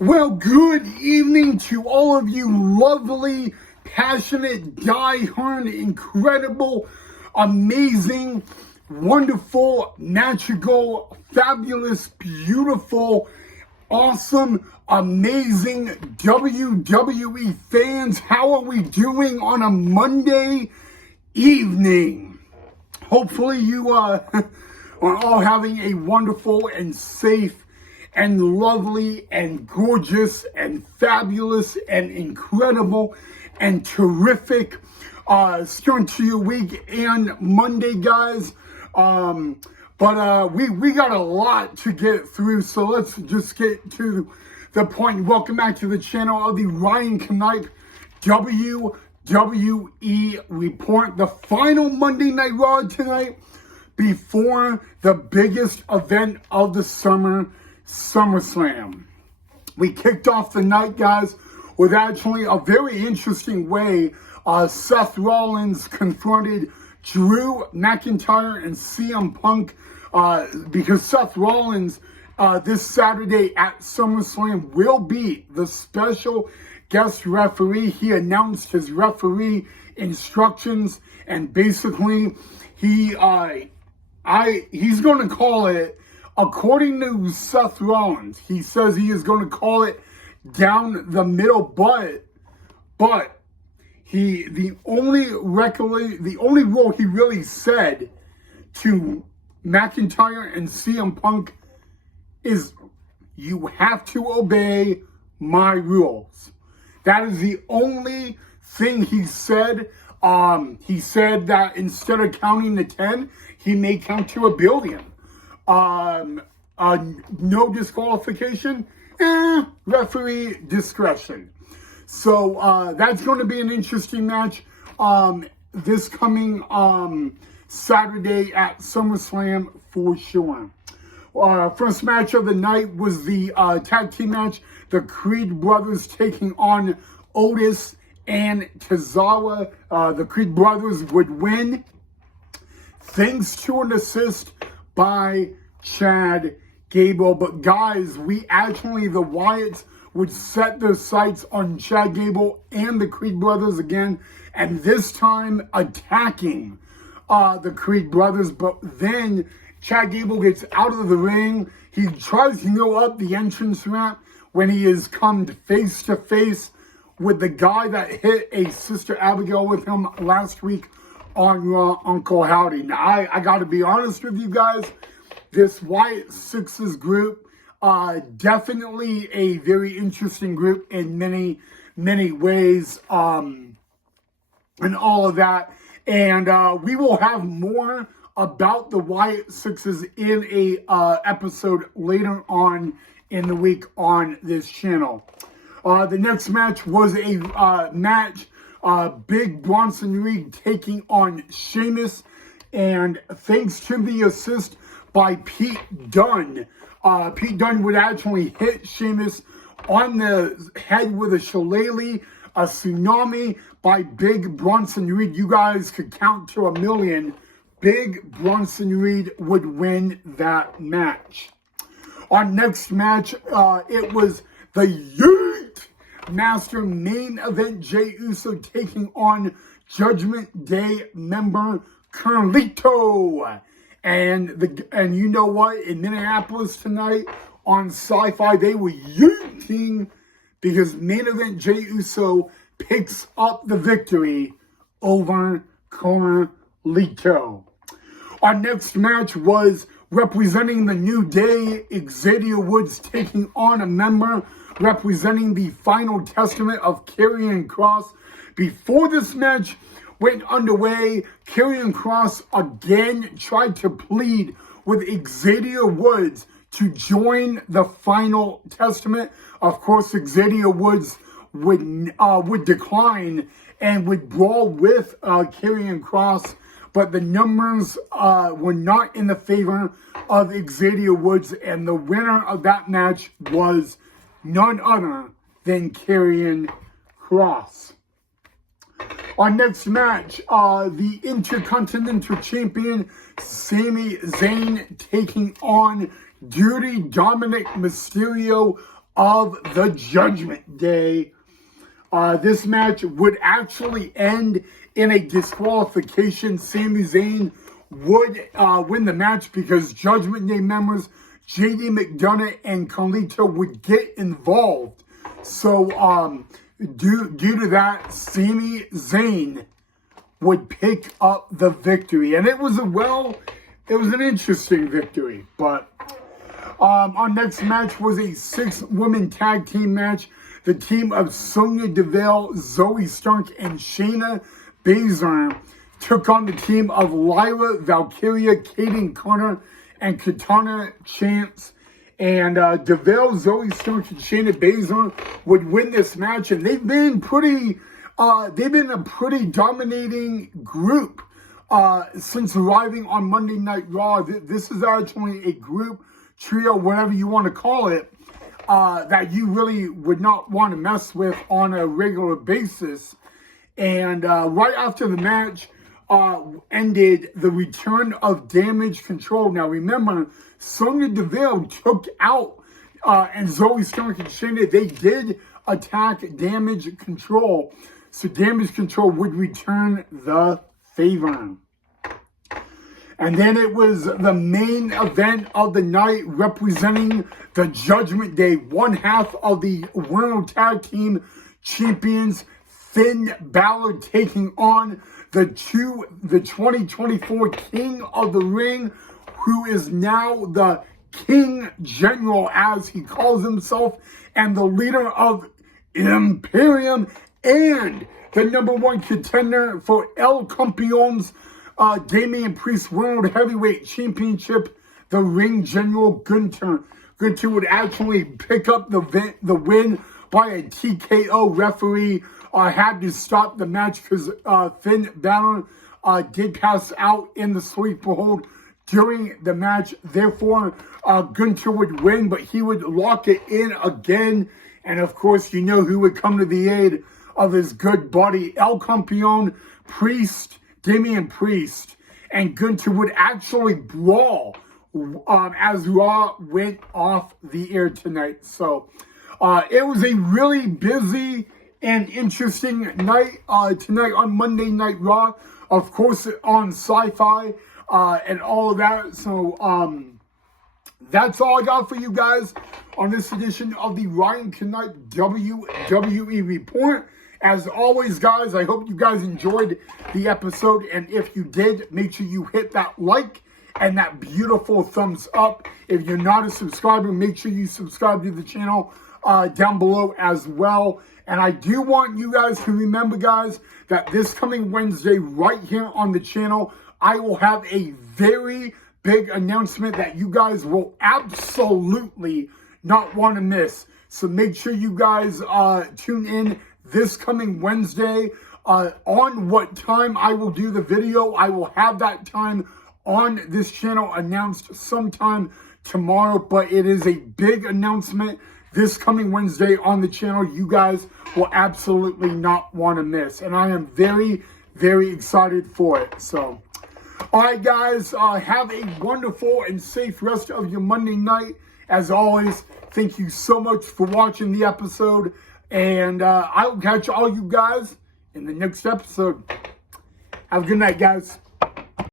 Well, good evening to all of you lovely, passionate, die-hard, incredible, amazing, wonderful, magical, fabulous, beautiful, awesome, amazing WWE fans. How are we doing on a Monday evening? Hopefully you are all having a wonderful and safe and lovely and gorgeous and fabulous and incredible and terrific start to your week and Monday, guys. But we got a lot to get through, so let's just get to the point. Welcome back to the channel of the Ryan Knipe WWE Report. The final Monday Night Raw tonight before the biggest event of the summer, SummerSlam. We kicked off the night, guys, with actually a very interesting way. Seth Rollins confronted Drew McIntyre and CM Punk because Seth Rollins this Saturday at SummerSlam will be the special guest referee. He announced his referee instructions, and basically he's going to call it, according to Seth Rollins, he says he is going to call it down the middle, but the only rule he really said to McIntyre and CM Punk is, you have to obey my rules. That is the only thing he said. He said that instead of counting to 10, he may count to 1 billion. No disqualification, referee discretion. So that's going to be an interesting match this coming Saturday at SummerSlam for sure. First match of the night was the tag team match. The Creed brothers taking on Otis and Tozawa. The Creed brothers would win thanks to an assist by Chad Gable. But guys, the Wyatts would set their sights on Chad Gable and the Creed brothers again, and this time attacking the Creed brothers. But then Chad Gable gets out of the ring. He tries to go up the entrance ramp when he is come face to face with the guy that hit a Sister Abigail with him last week on Raw, Uncle Howdy. Now, I got to be honest with you guys. This Wyatt Sixes group, definitely a very interesting group in many, many ways, and all of that. And we will have more about the Wyatt Sixes in a episode later on in the week on this channel. The next match was a match, Big Bronson Reed taking on Sheamus, and thanks to the assist by Pete Dunne. Pete Dunne would actually hit Sheamus on the head with a shillelagh, a tsunami by Big Bronson Reed. You guys could count to 1 million. Big Bronson Reed would win that match. Our next match, it was the Yeet Master main event. Jey Uso taking on Judgment Day member Carlito. And you know what? In Minneapolis tonight on Sci-Fi, they were yeeting because main event Jey Uso picks up the victory over Carlito. Our next match was representing the New Day, Xavier Woods taking on a member representing the Final Testament of Karrion Kross. Before this match went underway, Karrion Kross again tried to plead with Xavier Woods to join the Final Testament. Of course, Xavier Woods would decline and would brawl with Karrion Kross, but the numbers were not in the favor of Xavier Woods, and the winner of that match was none other than Karrion Kross. Our next match, the Intercontinental Champion Sami Zayn taking on Dirty Dominic Mysterio of the Judgment Day. This match would actually end in a disqualification. Sami Zayn would win the match because Judgment Day members JD McDonagh and Carlito would get involved. So due to that, Sami Zayn would pick up the victory. And it was an interesting victory. But our next match was a 6-woman tag team match. The team of Sonya Deville, Zoe Stark, and Shayna Baszler took on the team of Lyra Valkyria, Kaden Carter, and Katana Chance. And Deville, Zoe Stark, and Shayna Baszler would win this match. And they've been a pretty dominating group since arriving on Monday Night Raw. This is actually a group, trio, whatever you want to call it, that you really would not want to mess with on a regular basis. And right after the match ended, the return of Damage Control. Now remember, Sonya Deville took out and Zoe Stark and Shayna. They did attack Damage Control. So Damage Control would return the favor. And then it was the main event of the night, representing the Judgment Day, one half of the World Tag Team Champions, Finn Balor, taking on the 2024 King of the Ring, who is now the King General, as he calls himself, and the leader of Imperium, and the #1 contender for El Campeon's Damian Priest World Heavyweight Championship, the Ring General Gunther. Gunther would actually pick up the win by a TKO. Referee had to stop the match because Finn Balor did pass out in the sleeper hold during the match. Therefore, Gunther would win, but he would lock it in again. And of course, you know who would come to the aid of his good buddy, El Campeon, Priest, Damian Priest, and Gunther would actually brawl as Raw went off the air tonight. So it was a really busy and interesting night tonight on Monday Night Raw. Of course, on Sci-Fi and all of that. So that's all I got for you guys on this edition of the Ryan Knight WWE Report. As always, guys, I hope you guys enjoyed the episode. And if you did, make sure you hit that like and that beautiful thumbs up. If you're not a subscriber, make sure you subscribe to the channel down below as well. And I do want you guys to remember, guys, that this coming Wednesday right here on the channel, I will have a very big announcement that you guys will absolutely not want to miss. So make sure you guys tune in this coming Wednesday. On what time I will do the video, I will have that time on this channel announced sometime tomorrow. But it is a big announcement this coming Wednesday on the channel. You guys will absolutely not want to miss. And I am very, very excited for it. So, all right, guys, have a wonderful and safe rest of your Monday night. As always, thank you so much for watching the episode. And I will catch all you guys in the next episode. Have a good night, guys.